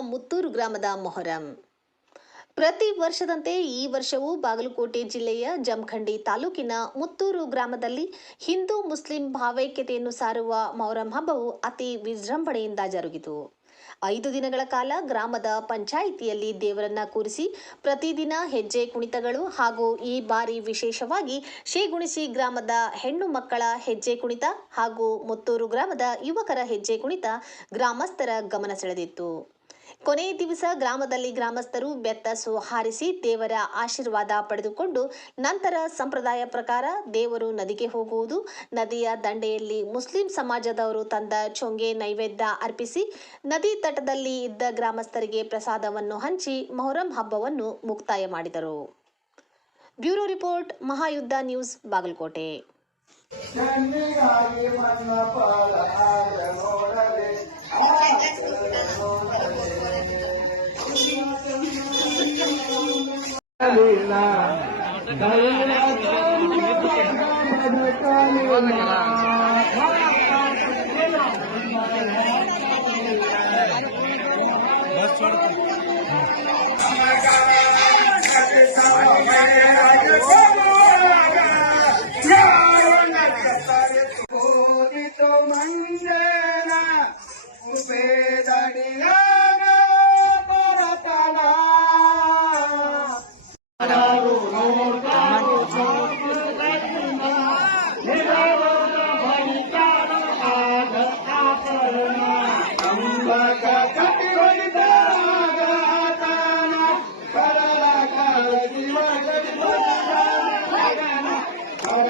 ಮುತ್ತೂರು ಗ್ರಾಮದ ಮೊಹರಂ. ಪ್ರತಿ ವರ್ಷದಂತೆ ಈ ವರ್ಷವೂ ಬಾಗಲಕೋಟೆ ಜಿಲ್ಲೆಯ ಜಮಖಂಡಿ ತಾಲೂಕಿನ ಮುತ್ತೂರು ಗ್ರಾಮದಲ್ಲಿ ಹಿಂದೂ ಮುಸ್ಲಿಂ ಭಾವೈಕ್ಯತೆಯನ್ನು ಸಾರುವ ಮೊಹರಂ ಹಬ್ಬವು ಅತಿ ವಿಜೃಂಭಣೆಯಿಂದ ಜರುಗಿತು. ಐದು ದಿನಗಳ ಕಾಲ ಗ್ರಾಮದ ಪಂಚಾಯಿತಿಯಲ್ಲಿ ದೇವರನ್ನ ಕೂರಿಸಿ ಪ್ರತಿದಿನ ಹೆಜ್ಜೆ ಕುಣಿತಗಳು ಹಾಗೂ ಈ ಬಾರಿ ವಿಶೇಷವಾಗಿ ಶ್ರೀಗುಣಿಸಿ ಗ್ರಾಮದ ಹೆಣ್ಣು ಮಕ್ಕಳ ಹೆಜ್ಜೆ ಕುಣಿತ ಹಾಗೂ ಮುತ್ತೂರು ಗ್ರಾಮದ ಯುವಕರ ಹೆಜ್ಜೆ ಕುಣಿತ ಗ್ರಾಮಸ್ಥರ ಗಮನ ಸೆಳೆದಿತ್ತು. ಕೊನೆ ದಿವಸ ಗ್ರಾಮದಲ್ಲಿ ಗ್ರಾಮಸ್ಥರು ಬೆತ್ತಸು ಹಾರಿಸಿ ದೇವರ ಆಶೀರ್ವಾದ ಪಡೆದುಕೊಂಡು ನಂತರ ಸಂಪ್ರದಾಯ ಪ್ರಕಾರ ದೇವರು ನದಿಗೆ ಹೋಗುವುದು. ನದಿಯ ದಂಡೆಯಲ್ಲಿ ಮುಸ್ಲಿಂ ಸಮಾಜದವರು ತಂದ ಚೊಂಗೆ ನೈವೇದ್ಯ ಅರ್ಪಿಸಿ ನದಿ ತಟದಲ್ಲಿ ಇದ್ದ ಗ್ರಾಮಸ್ಥರಿಗೆ ಪ್ರಸಾದವನ್ನು ಹಂಚಿ ಮೊಹರಂ ಹಬ್ಬವನ್ನು ಮುಕ್ತಾಯ ಮಾಡಿದರು. Bureau report, Mahayuddha news Bagalkot. बस छोड़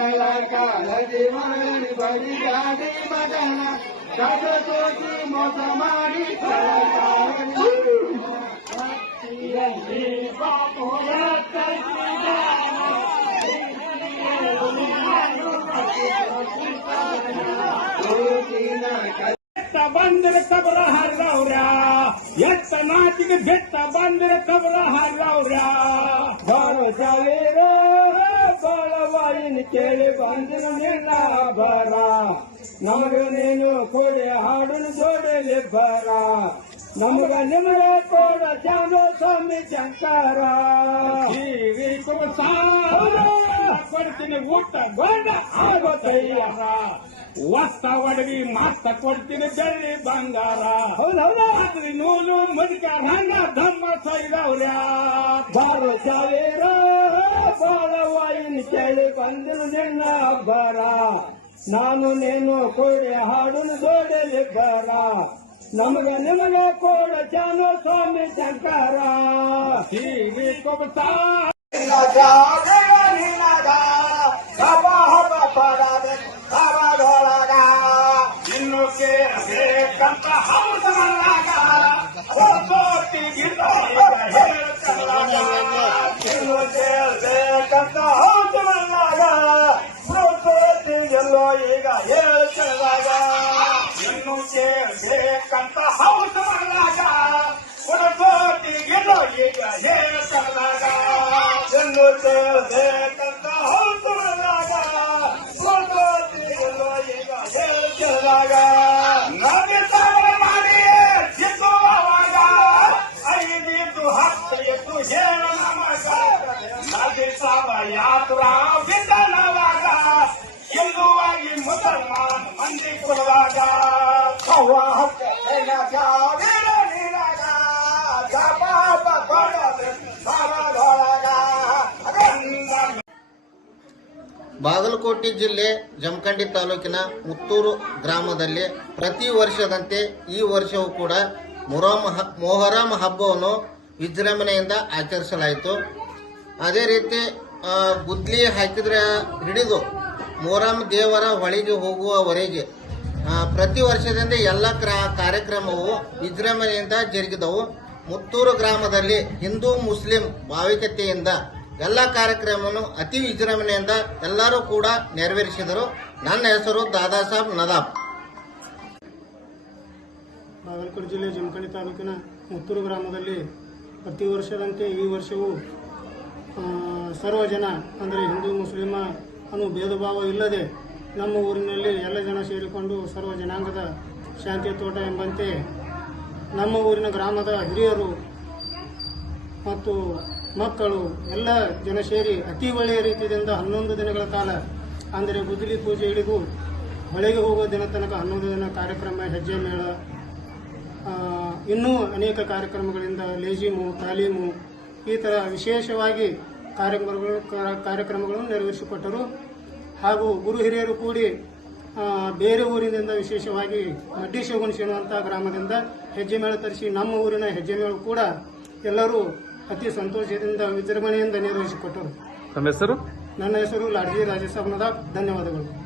ಕರಲ ಕಾಳಜಿ ಮಗನಿ ಬರಿಗಾಡಿ ಮಗನ ಕಸ ತೋಸಿ ಮೋಸ ಮಾಡಿ ಕರಲ ಕಾಳಜಿ ಬೆಟ್ಟ ಬಂದ್ರೆ ಕಬರ ಹಾರಿದವ್ರ ಎತ್ತ ನಾಚಿಗೆ ಬೆಟ್ಟ ಬಂದ್ರೆ ಕಬರ ಹಾರಿದವ್ರ ಬಾಳು ಸಾವಿರ ಬಾಳವಾಯಿನ ಕೇಳಿ ಬಂದಿನ ನಿನ್ನ ಬರ ನಮಗ ನೀನು ಕೊಡಿ ಹಾಡನ್ನು ಜೋಡಲಿ ಬರ ನಮಗ ನಿಮಗ ಕೊಡ ಚಾನೋ ಸ್ವಾಮಿ ಶಂಕರ ಹೀಗೆ ಕುಬಸಾರ ಕೊಡ್ತೀನಿ ಊಟ ಗೊಂಡ ಆಗೋ ತಯ್ಯಾರ ವಸ್ತ ಒಡವಿ ಮಾತ ಕೊಡ್ತೀನಿ ಬೆಳ್ಳಿ ಬಂಗಾರ ಹೌದೌದ ಆದ್ರಿ ನೂಲು ಮುದುಕ ನನ್ನ ಧಮ್ಮ ಸೈದವ್ರ ಬಾಳು ಸಾವಿರ ಕೇಳಿ ಬಂದಿನ ನಿನ್ನ ಬರ ನಾನು ನೀನು ಕೊಡಿ ಹಾಡನ್ನು ಜೋಡಲಿ ಬರ. ನಮಗ ನಿಮಗ ಕೊಡ ಜಾನೋ ಸ್ವಾಮಿ ಶಂಕರ. ಹೀಗೆ ಕುಬಸಾರ ಇನ್ನು ಹೌದು ಹೌದಲ್ಲ ಒಬ್ಬೊಟ್ಟಿ ಎಲ್ಲೋ ಕೇಳಬೇಕಂತ ಹೌದಲ್ಲ ಒಬ್ಬೊಟ್ಟಿಗಿರೋ ಈಗ ಹೇಳ್ತಾಗ ಎಂದು ಕೇಳಬೇಕಂತ ಹೋಗ್ತಾಗ ಎಲ್ಲೋ ಈಗ ಹೇಳ್ತಾಗ ನದಿ ಸಾವಿರ ಮಾಡಿ ಸಿಕ್ಕುವವಾಗ ಐದಿದ್ದು ಹತ್ತು ಎತ್ತು ಹೇಳ ನಮಗ. ನದಿ ಸಾವ ಯಾತ್ರ ವಿಧಾನವಾಗ ಎಲ್ಲುವಾಗಿ ಮುಸಲ್ಮಾನ್ ಮಂದಿ ಕೊಡುವಾಗ. ಬಾಗಲಕೋಟೆ ಜಿಲ್ಲೆ ಜಮಖಂಡಿ ತಾಲೂಕಿನ ಮುತ್ತೂರು ಗ್ರಾಮದಲ್ಲಿ ಪ್ರತಿ ವರ್ಷದಂತೆ ಈ ವರ್ಷವೂ ಕೂಡ ಮೊಹರಂ ಹ- ಮೊಹರಂ ಹಬ್ಬವನ್ನು ವಿಜೃಂಭಣೆಯಿಂದ ಆಚರಿಸಲಾಯಿತು. ಅದೇ ರೀತಿ ಗುದ್ಲಿ ಹಾಕಿದ್ರೆ ಹಿಡಿದು ಮೊಹರಂ ದೇವರ ಹೊಳಿಗೆ ಹೋಗುವವರೆಗೆ ಪ್ರತಿ ವರ್ಷದಿಂದ ಎಲ್ಲ ಕ್ರಾ- ಕಾರ್ಯಕ್ರಮವು ವಿಜೃಂಭಣೆಯಿಂದ ಜರುಗಿದವು. ಮುತ್ತೂರು ಗ್ರಾಮದಲ್ಲಿ ಹಿಂದೂ ಮುಸ್ಲಿಂ ಭಾವಿಕತೆಯಿಂದ ಎಲ್ಲ ಕಾರ್ಯಕ್ರಮವನ್ನು ಅತಿ ವಿಜೃಂಭಣೆಯಿಂದ ಎಲ್ಲರೂ ಕೂಡ ನೆರವೇರಿಸಿದರು. ನನ್ನ ಹೆಸರು ದಾದಾ ಸಾಬ್ ನದಾಬ್. ಬಾಗಲಕೋಟೆ ಜಿಲ್ಲೆ ಜಮಖಂಡಿ ತಾಲೂಕಿನ ಮುತ್ತೂರು ಗ್ರಾಮದಲ್ಲಿ ಪ್ರತಿ ವರ್ಷದಂತೆ ಈ ವರ್ಷವೂ ಸರ್ವ ಜನ ಅಂದರೆ ಹಿಂದೂ, ಮುಸ್ಲಿಮ ಅನ್ನೋ ಭೇದ ಭಾವ ಇಲ್ಲದೆ ನಮ್ಮ ಊರಿನಲ್ಲಿ ಎಲ್ಲ ಜನ ಸೇರಿಕೊಂಡು ಸರ್ವ ಜನಾಂಗದ ಶಾಂತಿಯ ತೋಟ ಎಂಬಂತೆ ನಮ್ಮ ಊರಿನ ಗ್ರಾಮದ ಹಿರಿಯರು ಮತ್ತು ಮಕ್ಕಳು ಎಲ್ಲ ಜನ ಸೇರಿ ಅತಿ ಒಳ್ಳೆಯ ರೀತಿಯಿಂದ ಹನ್ನೊಂದು ದಿನಗಳ ಕಾಲ, ಅಂದರೆ ಗುದ್ದಲಿ ಪೂಜೆ ಹಿಡಿದು ಹೊಳೆಗೆ ಹೋಗುವ ದಿನ ತನಕ ಹನ್ನೊಂದು ದಿನ ಕಾರ್ಯಕ್ರಮ, ಹೆಜ್ಜೆ ಮೇಳ ಇನ್ನೂ ಅನೇಕ ಕಾರ್ಯಕ್ರಮಗಳಿಂದ ಲೇಜಿಮು ತಾಲೀಮು ಈ ಥರ ವಿಶೇಷವಾಗಿ ಕಾರ್ಯಕ್ರಮಗಳು ಕಾರ್ಯಕ್ರಮಗಳನ್ನು ನೆರವೇರಿಸಿಕೊಟ್ಟರು. ಹಾಗೂ ಗುರು ಹಿರಿಯರು ಕೂಡಿ ಬೇರೆ ಊರಿನಿಂದ ವಿಶೇಷವಾಗಿ ಮಡ್ಡಿ ಶಿವಗುಣಿಸಿ ಅನ್ನುವಂಥ ಗ್ರಾಮದಿಂದ ಹೆಜ್ಜೆ ಮೇಳ ತರಿಸಿ ನಮ್ಮ ಊರಿನ ಹೆಜ್ಜೆ ಮೇಳ ಕೂಡ ಎಲ್ಲರೂ ಅತಿ ಸಂತೋಷದಿಂದ ವಿಜೃಂಭಣೆಯಿಂದ ನಿರ್ವಹಿಸಿಕೊಟ್ಟರು ತಮ್ಮ ಹೆಸರು? ನನ್ನ ಹೆಸರು ಲಾಡ್ಜಿ ರಾಜೇಶ್ ಧನ್ಯವಾದಗಳು.